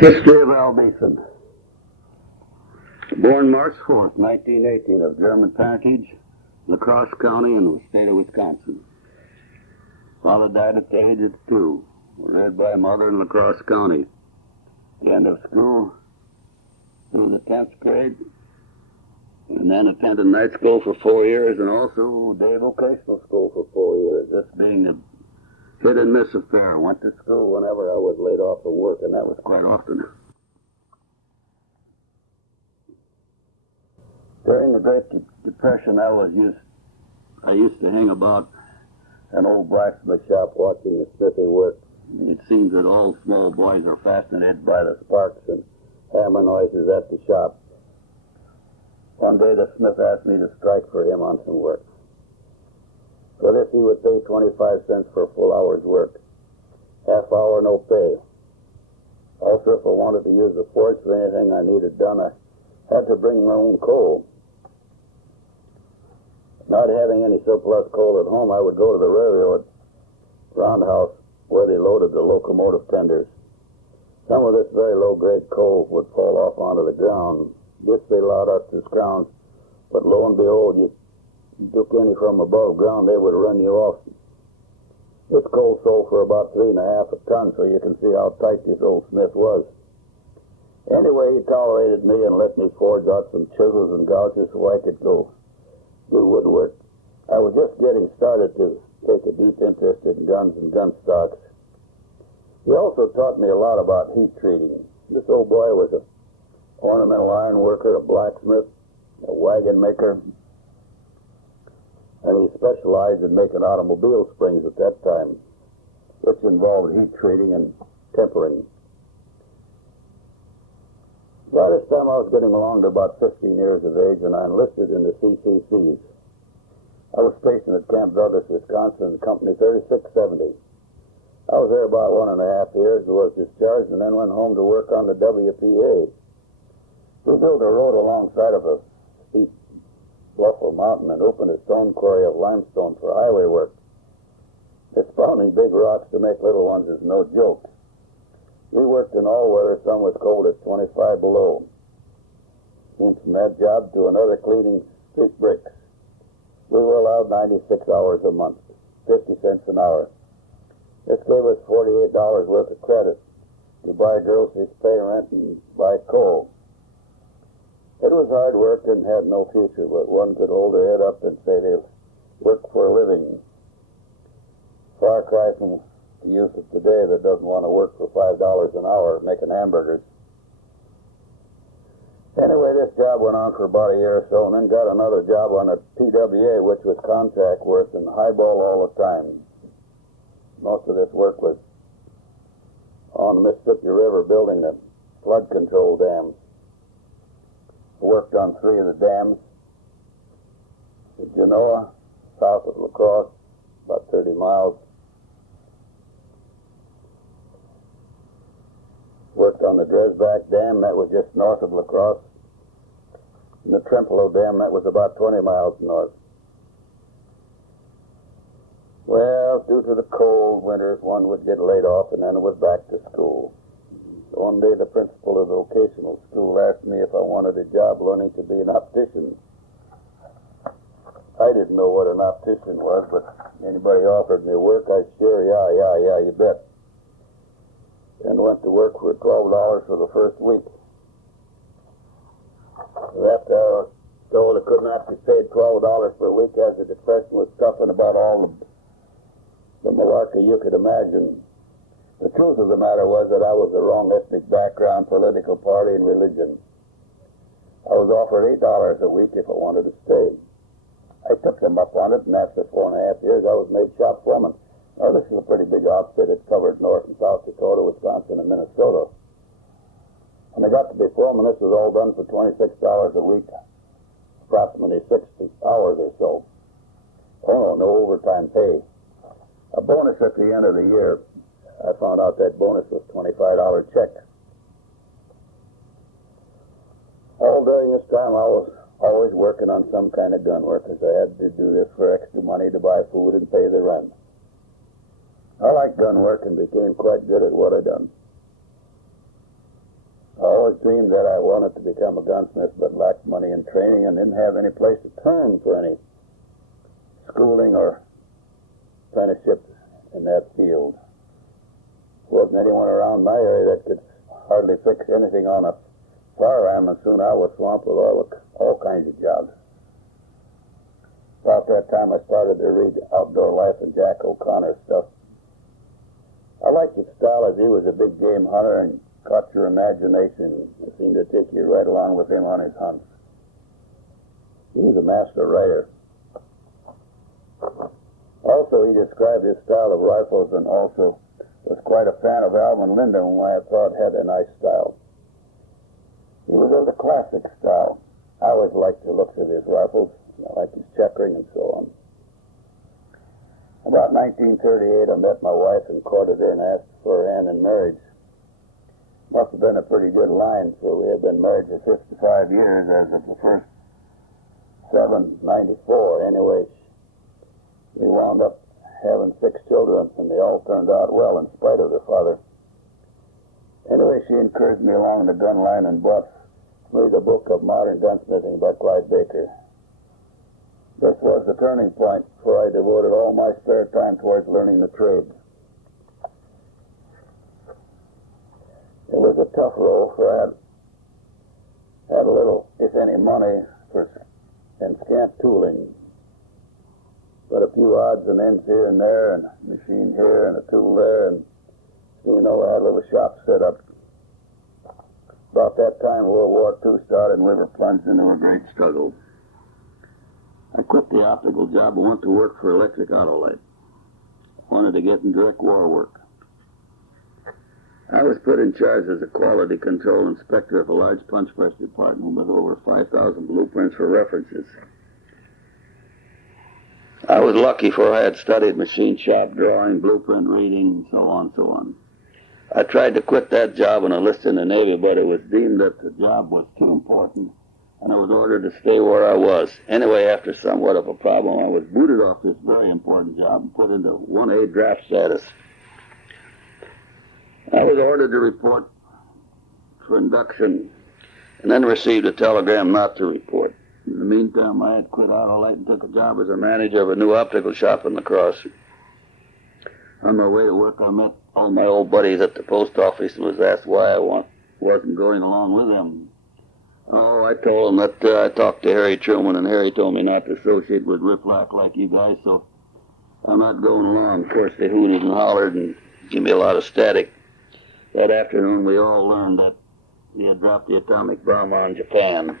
History of Biesen. Born March 4th, 1918, of German parentage, La Crosse County in the state of Wisconsin. Father died at the age of 2, reared by mother in La Crosse County. The end of school through the 10th grade, and then attended night school for 4 years, and also day vocational school for 4 years. This being a hit and miss affair. Went to school whenever I was laid off of work, and that was quite often. During the Great Depression, I used to hang about an old blacksmith shop watching the smithy work. It seems that all small boys are fascinated by the sparks and hammer noises at the shop. One day the smith asked me to strike for him on some work. For this he would pay 25 cents for a full hour's work. Half hour, no pay. Also, if I wanted to use the forge for anything I needed done, I had to bring my own coal. Not having any surplus coal at home, I would go to the railroad roundhouse where they loaded the locomotive tenders. Some of this very low-grade coal would fall off onto the ground. This they allowed us to scrounge, but lo and behold, you took any from above ground, they would run you off. This coal sold for about 3.5 a ton, so you can see how tight this old smith was. Anyway, he tolerated me and let me forge out some chisels and gouges so I could go do woodwork. I was just getting started to take a deep interest in guns and gun stocks. He also taught me a lot about heat treating. This old boy was an ornamental iron worker, a blacksmith, a wagon maker, and he specialized in making automobile springs at that time, which involved heat treating and tempering. By this time I was getting along to about 15 years of age, and I enlisted in the CCCs. I was stationed at Camp Douglas, Wisconsin, in Company 3670. I was there about 1.5 years, was discharged, and then went home to work on the WPA. We built a road alongside of a steep bluffal mountain and opened a stone quarry of limestone for highway work. Expounding big rocks to make little ones is no joke. We worked in all weather, some was cold at 25 below. Came from that job to another cleaning street bricks. We were allowed 96 hours a month, 50 cents an hour. This gave us $48 worth of credit to buy groceries, pay rent, and buy coal. It was hard work and had no future, but one could hold their head up and say they work for a living. Far cry from the youth of today that doesn't want to work for $5 an hour making hamburgers. Anyway, this job went on for about a year or so, and then got another job on a PWA, which was contract work and highball all the time. Most of this work was on the Mississippi River building the flood control dams. Worked on 3 of the dams. The Genoa, south of La Crosse, about 30 miles. Worked on the Dresbach Dam, that was just north of La Crosse. And the Trempealeau Dam, that was about 20 miles north. Well, due to the cold winters, one would get laid off, and then it was back to school. So one day the principal of the vocational school asked me if I wanted a job learning to be an optician. I didn't know what an optician was, but anybody offered me work, I sure, yeah, you bet. And went to work for $12 for the first week. After I was told I could not be paid $12 per week, as the depression was stuffing about all the malarkey you could imagine. The truth of the matter was that I was the wrong ethnic background, political party, and religion. I was offered $8 a week if I wanted to stay. I took them up on it, and after 4.5 years, I was made shop foreman. Now, this is a pretty big outfit. It covered North and South Dakota, Wisconsin, and Minnesota. When I got to be foreman, this was all done for $26 a week, approximately 60 hours or so. Oh, no overtime pay. A bonus at the end of the year. I found out that bonus was a $25 check. All during this time, I was always working on some kind of gun work, as I had to do this for extra money to buy food and pay the rent. I liked gun work and became quite good at what I done. dreamed that I wanted to become a gunsmith, but lacked money and training and didn't have any place to turn for any schooling or apprenticeship in that field. Wasn't anyone around my area that could hardly fix anything on a firearm, and soon I was swamped with all kinds of jobs. About that time, I started to read Outdoor Life and Jack O'Connor's stuff. I liked his style, as he was a big game hunter and caught your imagination. It seemed to take you right along with him on his hunts. He was a master writer. Also, he described his style of rifles and also was quite a fan of Alvin Linder, whom I thought had a nice style. He was of the classic style. I always liked the looks of his rifles. I liked his checkering and so on. About 1938, I met my wife and courted her and asked for her hand in marriage. Must have been a pretty good line, for we had been married for 55 years as of the first 7/94. Anyway, we wound up having 6 children, and they all turned out well in spite of their father. Anyway, she encouraged me along the gun line and bought me the book of Modern Gunsmithing by Clyde Baker. This was the turning point, for I devoted all my spare time towards learning the trade. It was a tough role, for I had little, if any, money and scant tooling, but a few odds and ends here and there, and a machine here and a tool there, and I had a little shop set up. About that time, World War II started, and we were plunged into a great struggle. I quit the optical job and went to work for Electric Autolite. I wanted to get in direct war work. I was put in charge as a quality control inspector of a large punch press department with over 5,000 blueprints for references. I was lucky, for I had studied machine shop drawing, blueprint reading, and so on. I tried to quit that job and enlist in the Navy, but it was deemed that the job was too important, and I was ordered to stay where I was. Anyway, after somewhat of a problem, I was booted off this very important job and put into 1A draft status. I was ordered to report for induction, and then received a telegram not to report. In the meantime, I had quit Autolite and took a job as a manager of a new optical shop in La Crosse. On my way to work, I met all my old buddies at the post office and was asked why I wasn't going along with them. Oh, I told them that I talked to Harry Truman, and Harry told me not to associate with riffraff like you guys, so I'm not going along. Of course, they hooted and hollered and gave me a lot of static. That afternoon, we all learned that he had dropped the atomic bomb on Japan.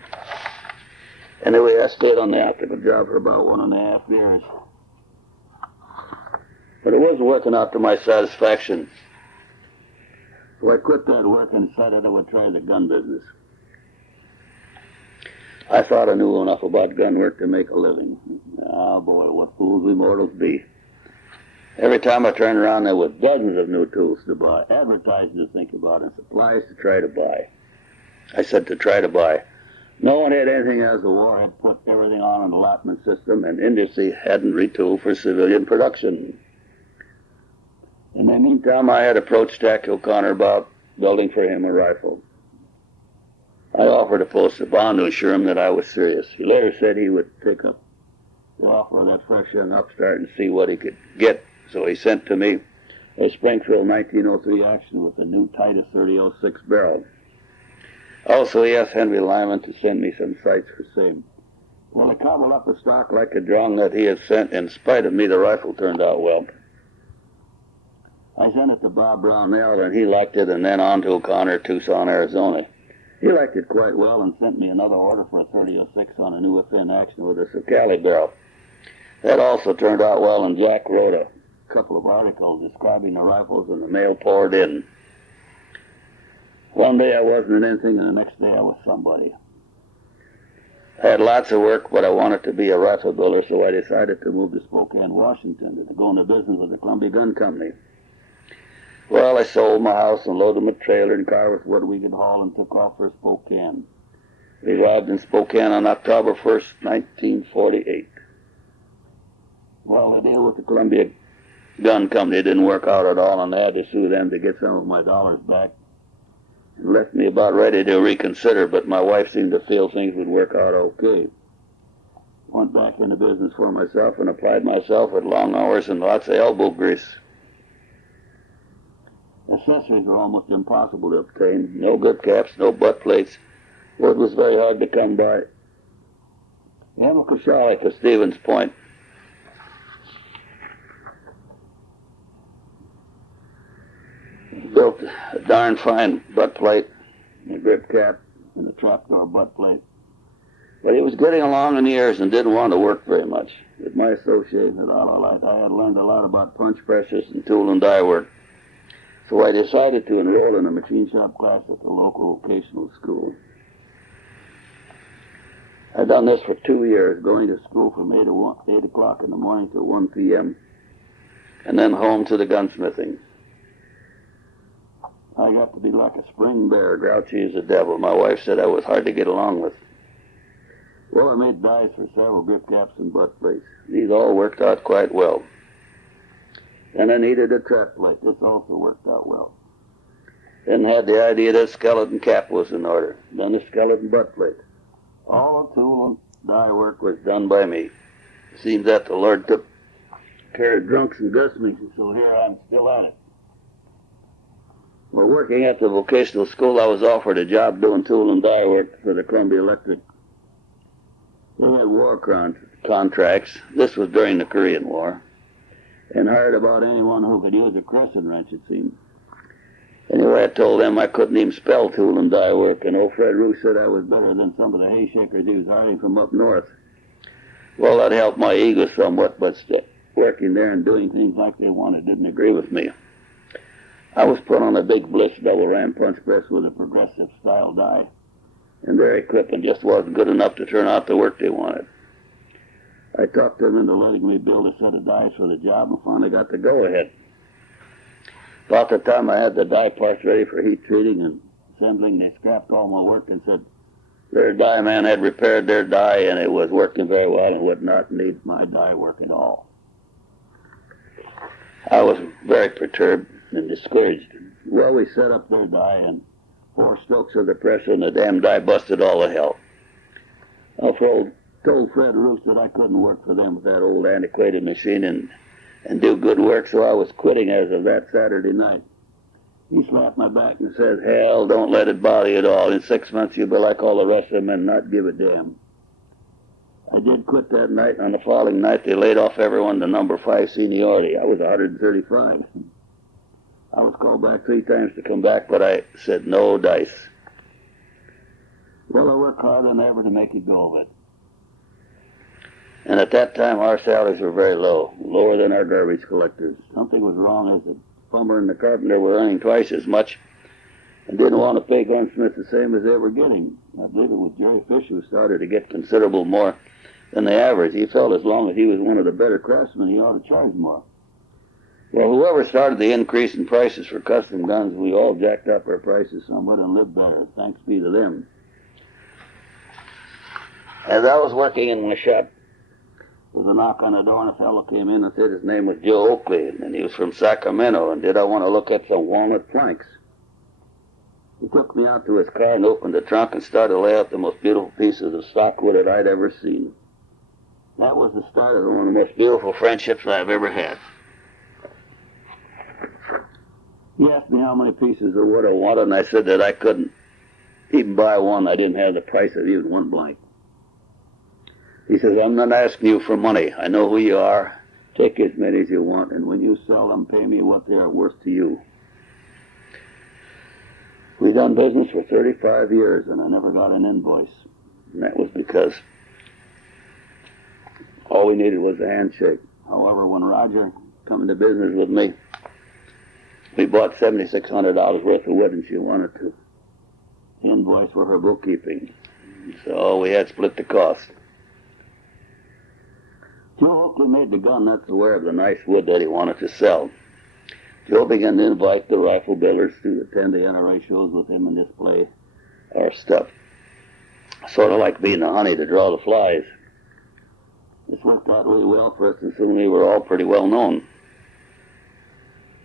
Anyway, I stayed on the optical job for about 1.5 years. But it wasn't working out to my satisfaction. So I quit that work and decided I would try the gun business. I thought I knew enough about gun work to make a living. Oh boy, what fools we mortals be. Every time I turned around, there were dozens of new tools to buy, advertising to think about, and supplies to try to buy. I said to try to buy. No one had anything, as the war had put everything on an allotment system, and industry hadn't retooled for civilian production. In the meantime, I had approached Jack O'Connor about building for him a rifle. I offered a post of bond to assure him that I was serious. He later said he would take up the offer of that fresh young upstart and see what he could get. So he sent to me a Springfield 1903 action with a new Titus 3006 barrel. Also, he asked Henry Lyman to send me some sights for sale. Well, I cobbled up a stock like a drum that he had sent. In spite of me, the rifle turned out well. I sent it to Bob Brownell, and he liked it, and then on to O'Connor, Tucson, Arizona. He liked it quite well and sent me another order for a 3006 on a new fin action with a Socali barrel. That also turned out well, and Jack wrote a couple of articles describing the rifles, and the mail poured in. One day I wasn't in anything, and the next day I was somebody. I had lots of work, but I wanted to be a rifle builder, so I decided to move to Spokane, Washington, to go into business with the Columbia Gun Company. Well, I sold my house and loaded my trailer and car with what we could haul and took off for Spokane. We arrived in Spokane on October 1st, 1948. Well, the deal with the Columbia Gun Company didn't work out at all, and I had to sue them to get some of my dollars back. left me about ready to reconsider, but my wife seemed to feel things would work out okay. Went back into business for myself and applied myself with long hours and lots of elbow grease. Accessories were almost impossible to obtain. No grip caps, no butt plates. Wood was very hard to come by. Vocational to Stevens Point. Built a darn fine butt plate, a grip cap, and a trapdoor butt plate. But he was getting along in years and didn't want to work very much. With my association at All I had learned a lot about punch presses and tool and die work. So I decided to enroll in a machine shop class at the local vocational school. I'd done this for 2 years, going to school from 8 o'clock in the morning to 1 p.m. and then home to the gunsmithing. I got to be like a spring bear, grouchy as a devil. My wife said I was hard to get along with. Well, I made dies for several grip caps and butt plates. These all worked out quite well. Then I needed a trap plate. This also worked out well. Then had the idea that skeleton cap was in order. Then the skeleton butt plate. All the tool and die work was done by me. It seems that the Lord took care of drunks and gunsmiths, so here I'm still at it. While working at the vocational school, I was offered a job doing tool and die work for the Columbia Electric. They had war contracts. This was during the Korean War. And hired about anyone who could use a crescent wrench, it seemed. Anyway, I told them I couldn't even spell tool and die work, and old Fred Roos said I was better than some of the hay shakers he was hiring from up north. Well, that helped my ego somewhat, but still, working there and doing things like they wanted didn't agree with me. I was put on a big Bliss double ram punch press with a progressive style die, and their equipment just wasn't good enough to turn out the work they wanted. I talked them into letting me build a set of dies for the job and finally got the go-ahead. About the time I had the die parts ready for heat treating and assembling, they scrapped all my work and said their die man had repaired their die and it was working very well and would not need my die work at all. I was very perturbed and discouraged. Well, we set up their die and 4 strokes of the press and the damn die busted all to hell. I told Fred Roos that I couldn't work for them with that old antiquated machine and do good work, so I was quitting as of that Saturday night. He slapped my back and said, hell, don't let it bother you at all. In 6 months you'll be like all the rest of them and not give a damn. I did quit that night, and on the following night they laid off everyone to number 5 seniority. I was 135. I was called back 3 times to come back, but I said no dice. Well, I worked harder than ever to make a go of it. And at that time, our salaries were very low, lower than our garbage collectors. Something was wrong as the plumber and the carpenter were earning twice as much and didn't want to pay gunsmiths the same as they were getting. I believe it was Jerry Fish who started to get considerable more than the average. He felt as long as he was one of the better craftsmen, he ought to charge more. Well, whoever started the increase in prices for custom guns, we all jacked up our prices somewhat and lived better, thanks be to them. As I was working in my shop, there was a knock on the door, and a fellow came in and said his name was Joe Oakley, and he was from Sacramento, and did I want to look at some walnut planks. He took me out to his car and opened the trunk and started to lay out the most beautiful pieces of stockwood that I'd ever seen. That was the start of one of the most beautiful friendships I've ever had. He asked me how many pieces of wood I wanted, and I said that I couldn't even buy one. I didn't have the price of even one blank. He says, I'm not asking you for money. I know who you are. Take as many as you want, and when you sell them, pay me what they are worth to you. We done business for 35 years, and I never got an invoice. And that was because all we needed was a handshake. However, when Roger come into business with me, we bought $7,600 worth of wood, and she wanted to invoice for her bookkeeping. So we had split the cost. Joe Oakley made the gun nuts aware of the nice wood that he wanted to sell. Joe began to invite the rifle builders to attend the NRA shows with him and display our stuff. Sort of like being the honey to draw the flies. This worked out really well for us, and soon we were all pretty well known.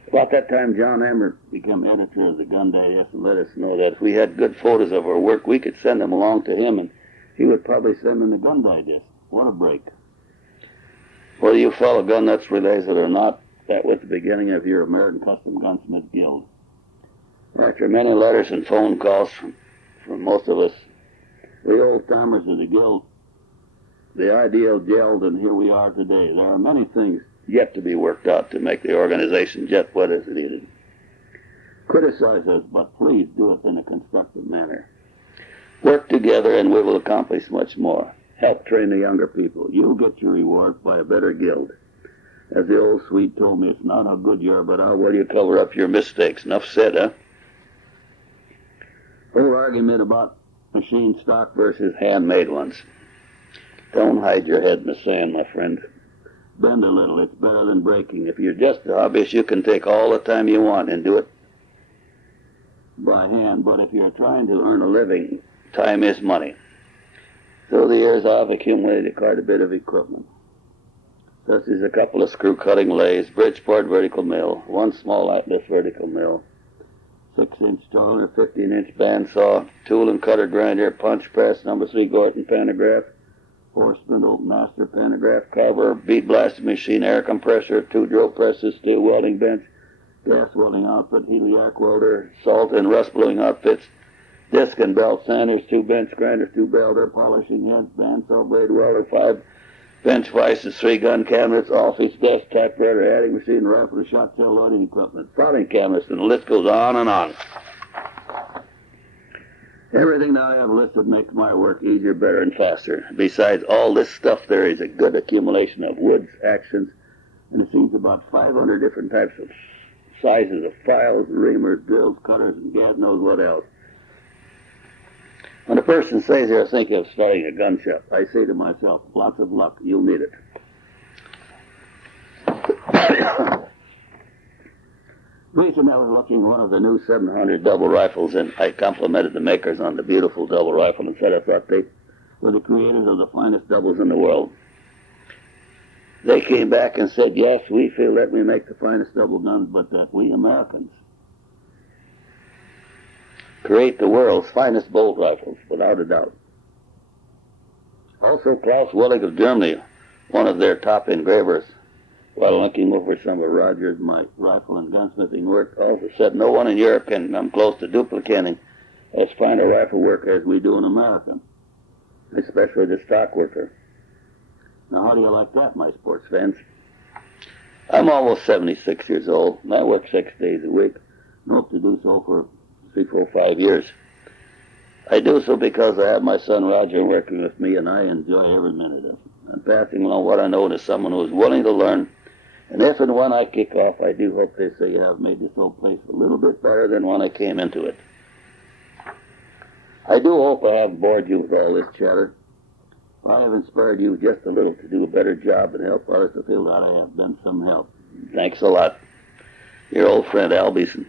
About that time, John Emmer became editor of the Gun Digest and let us know that if we had good photos of our work, we could send them along to him, and he would probably send them the Gun Digest. What a break. Whether you follow gun nuts relays it or not, that was the beginning of your American Custom Gunsmith Guild. After many letters and phone calls from most of us, the old-timers of the Guild, the ideal gelled, and here we are today. There are many things yet to be worked out to make the organization just what is needed. Criticize us, but please do it in a constructive manner. Work together and we will accomplish much more. Help train the younger people. You'll get your reward by a better guild. As the old Swede told me, it's not how good you are, but how well you cover up your mistakes. Enough said, huh? Whole argument about machine stock versus handmade ones. Don't hide your head in the sand, my friend. Bend a little. It's better than breaking. If you're just a hobbyist, you can take all the time you want and do it by hand. But if you're trying to earn a living, time is money. Through the years, I've accumulated quite a bit of equipment, such as a couple of screw-cutting lathes, Bridgeport vertical mill, one small Atlas vertical mill, 6-inch toner, 15-inch bandsaw, tool and cutter grinder, punch press, number 3 Gorton pantograph, 4 spindle master pantograph, carver, bead blasting machine, air compressor, 2 drill presses, steel welding bench, gas welding outfit, heliarc welder, salt and rust blowing outfits, disc and belt sanders, 2 bench grinders, 2 belter, polishing heads, bandsaw, blade welder, 5 bench vices, 3 gun cabinets, office desk, typewriter, adding machine, rifle, shot shell loading equipment, filing cabinets, and the list goes on and on. Everything that I have listed makes my work easier, better, and faster. Besides all this stuff, there is a good accumulation of woods, actions, and it seems about 500 different types of sizes of files, reamers, drills, cutters, and God knows what else. When a person says they're thinking of starting a gun shop, I say to myself, lots of luck, you'll need it. Recently I was looking at one of the new 700 double rifles, and I complimented the makers on the beautiful double rifle and said I thought they were the creators of the finest doubles in the world. They came back and said, yes, we feel that we make the finest double guns, but that we Americans create the world's finest bolt rifles, without a doubt. Also, Klaus Willig of Germany, one of their top engravers, while looking over some of Roger's, my rifle and gunsmithing work, also said no one in Europe can come close to duplicating as fine a rifle work as we do in America, especially the stock worker. Now, how do you like that, my sports fans? I'm almost 76 years old, and I work 6 days a week, and hope to do so for 3, 4, 5 years. I do so because I have my son Roger working with me, and I enjoy every minute of it. I'm passing along what I know to someone who is willing to learn, and if and when I kick off, I do hope they say, I've made this whole place a little bit better than when I came into it. I do hope I haven't bored you with all this chatter. If I have inspired you just a little to do a better job and help others to feel that I have been some help. Thanks a lot. Your old friend Al Biesen.